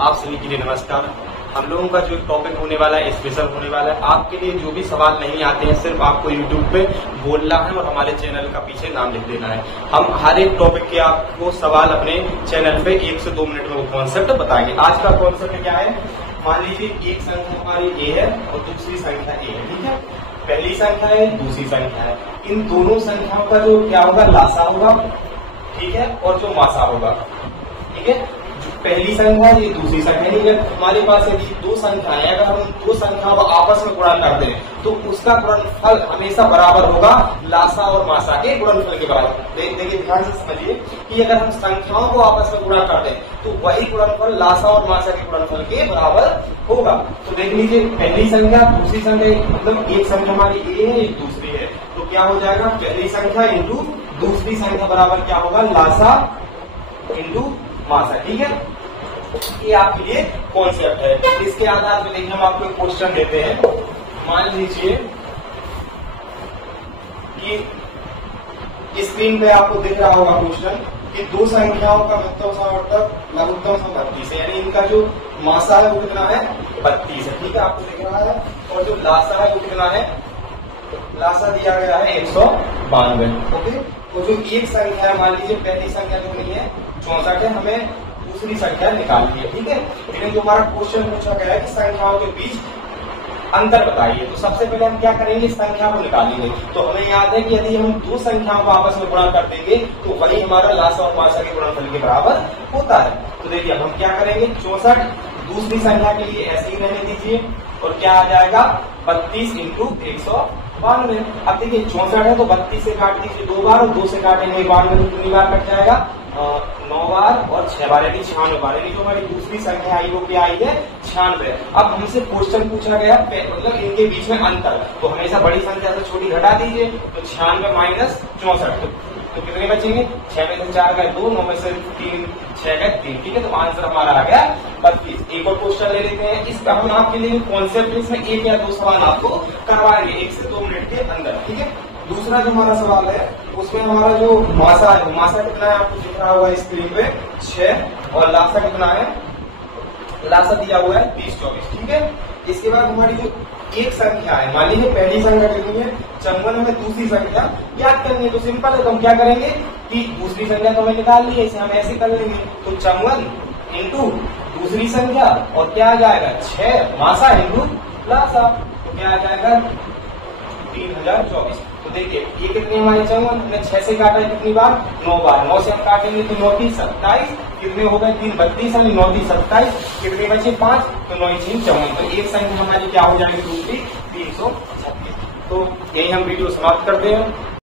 आप सभी के लिए नमस्कार। हम लोगों का जो टॉपिक होने वाला है स्पेशल होने वाला है। आपके लिए जो भी सवाल नहीं आते हैं सिर्फ आपको यूट्यूब पे बोलना है और हमारे चैनल का पीछे नाम लिख देना है। हम हर एक टॉपिक के आपको सवाल अपने चैनल पे 1 से 2 मिनट में वो कॉन्सेप्ट बताएंगे। आज का कॉन्सेप्ट क्या है, मान लीजिए एक संख्या हमारी ए है और दूसरी संख्या ए है, ठीक है। पहली संख्या है, दूसरी संख्या है। इन दोनों संख्याओं का जो क्या होगा, लासा होगा, ठीक है, और जो मासा होगा, ठीक है। जो पहली संख्या है, ये दूसरी संख्या है। हमारे पास यदि दो संख्याएं, अगर हम दो संख्याओं को आपस में गुणा कर दें तो उसका गुणनफल हमेशा बराबर होगा लासा और मासा के गुणनफल के बराबर। देखिए ध्यान से समझिए कि अगर हम संख्याओं को आपस में गुणा कर दें तो वही गुणनफल लासा और मासा के गुणनफल के बराबर होगा। तो देख लीजिए, पहली संख्या दूसरी संख्या, मतलब एक संख्या हमारी ए है, एक दूसरी है, तो क्या हो जाएगा, पहली संख्या इंटू दूसरी संख्या बराबर क्या होगा, लासा इंटू मासा, ठीक है। ये आपके लिए कॉन्सेप्ट है। इसके आधार पर देखिए हम आपको एक क्वेश्चन देते हैं। मान लीजिए कि स्क्रीन पे आपको दिख रहा होगा क्वेश्चन कि दो संख्याओं का लघुत्तम सम 32 है, यानी इनका जो मासा है वो कितना है, 32 है, ठीक है, आपको दिख रहा है। और जो लासा है वो कितना है, लासा दिया गया है 192, ओके। तो जो एक संख्या है, मान लीजिए पहली संख्या जो नहीं है 64 है, हमें दूसरी संख्या निकालनी है, ठीक है। लेकिन जो हमारा क्वेश्चन पूछा गया है कि संख्याओं के बीच अंतर बताइए, तो सबसे पहले हम क्या करेंगे, संख्या को निकालेंगे। तो हमें याद है कि यदि हम दो संख्याओं को आपस में गुणा कर देंगे तो वही हमारा लासा और मासा के गुणनफल के बराबर होता है। तो देखिए हम क्या करेंगे, 64 दूसरी संख्या के लिए ऐसे ही रहने दीजिए और क्या आ जाएगा, 32 इंटू 192। अब देखिए 64 है तो 32 से काट दीजिए 2 बार और 2 से काटेंगे 92, तो कितनी बार कट जाएगा, 9 बार और 6 बार, यानी 96 बार। यानी जो हमारी दूसरी संख्या आई वो क्या आई है, 96। अब हमसे क्वेश्चन पूछा गया मतलब इनके बीच में अंतर, तो हमेशा बड़ी संख्या से छोटी घटा दीजिए, तो 96 माइनस 64, तो कितने बचेंगे, 6 में से 4 गए 2, 9 में से 3 6 गए 3, ठीक है। तो आंसर हमारा आ गया 32। एक और क्वेश्चन ले लेते हैं। इसका हम आपके लिए कॉन्सेप्ट इसमें 1 या 2 सवाल आपको करवाएंगे 1 से 2 मिनट के अंदर, ठीक है। दूसरा जो हमारा सवाल है उसमें हमारा जो मासा है, मासा कितना है आपको दिख रहा हुआ है स्क्रीन पे 6, और लासा कितना है, लासा दिया हुआ है 30-24, ठीक है। इसके बाद हमारी जो एक संख्या है, मान लीजिए पहली संख्या कितनी है 54, में दूसरी संख्या याद करनी है, तो सिंपल है, तो हम क्या करेंगे कि दूसरी संख्या तो हमें निकालनी है, इसे हम ऐसे कर लेंगे। तो 54 इंटू दूसरी संख्या और क्या आ जाएगा, 6 मासा इंटू लासा, तो क्या आ जाएगा 3024। तो देखिए ये कितनी हमारी 54, हमने 6 से काटा है कितनी बार, 9 बार, 9 से हम काटेंगे तो 9 3 27, कितने हो गए 3 32, 9 3 27, कितने बचे 5, तो 9 3 54। तो एक संख्या हमारी क्या हो जाएगी, दूसरी 336। तो यही हम वीडियो समाप्त करते हैं।